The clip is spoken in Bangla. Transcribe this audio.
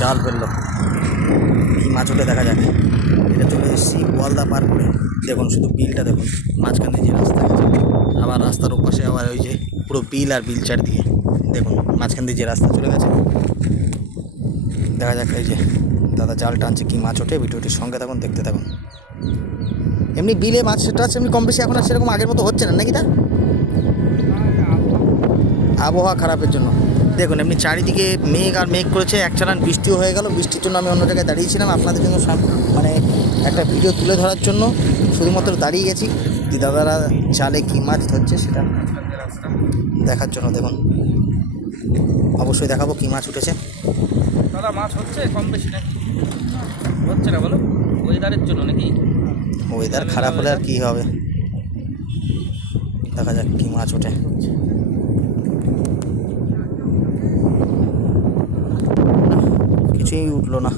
জাল ফেললো, কী মাছ ওঠে দেখা যাক। এটা চলে এসেছি গোয়ালদা পার করে, দেখুন শুধু বিলটা দেখুন, মাঝখানে যে রাস্তা আছে, আবার রাস্তার ওপাশে আবার ওই যে পুরো বিল আর বিল চারদিকে দেখুন, মাঝখান দিয়ে যে রাস্তা চলে গেছে। দেখা যাক এই যে দাদা জাল টানছে, কী মাছ ওঠে। ভিডিওটির সঙ্গে থাকুন, দেখতে থাকুন। এমনি বিলে মাছ টাছ এমনি কম বেশি এখন আর সেরকম আগের মতো হচ্ছে না নাকি? তা আবহাওয়া খারাপের জন্য দেখুন, এমনি চারিদিকে মেঘ আর মেঘ করেছে, এক চালান বৃষ্টিও হয়ে গেল। বৃষ্টির জন্য আমি অন্য জায়গায় দাঁড়িয়েছিলাম আপনাদের জন্য, মানে একটা ভিডিও তুলে ধরার জন্য শুধুমাত্র দাঁড়িয়ে গেছি। যে দাদারা জালে কী মাছ ধরছে সেটা দেখার জন্য। দেখুন অবশ্যই দেখাবো কী মাছ উঠেছে। দাদা মাছ হচ্ছে কম বেশি নাকি? হচ্ছে না বলো, ওয়েদারের জন্য নাকি? ওয়েদার খারাপ হলে আর কী হবে, দেখা যাক কী মাছ ওঠে। কিছুই উঠলো না।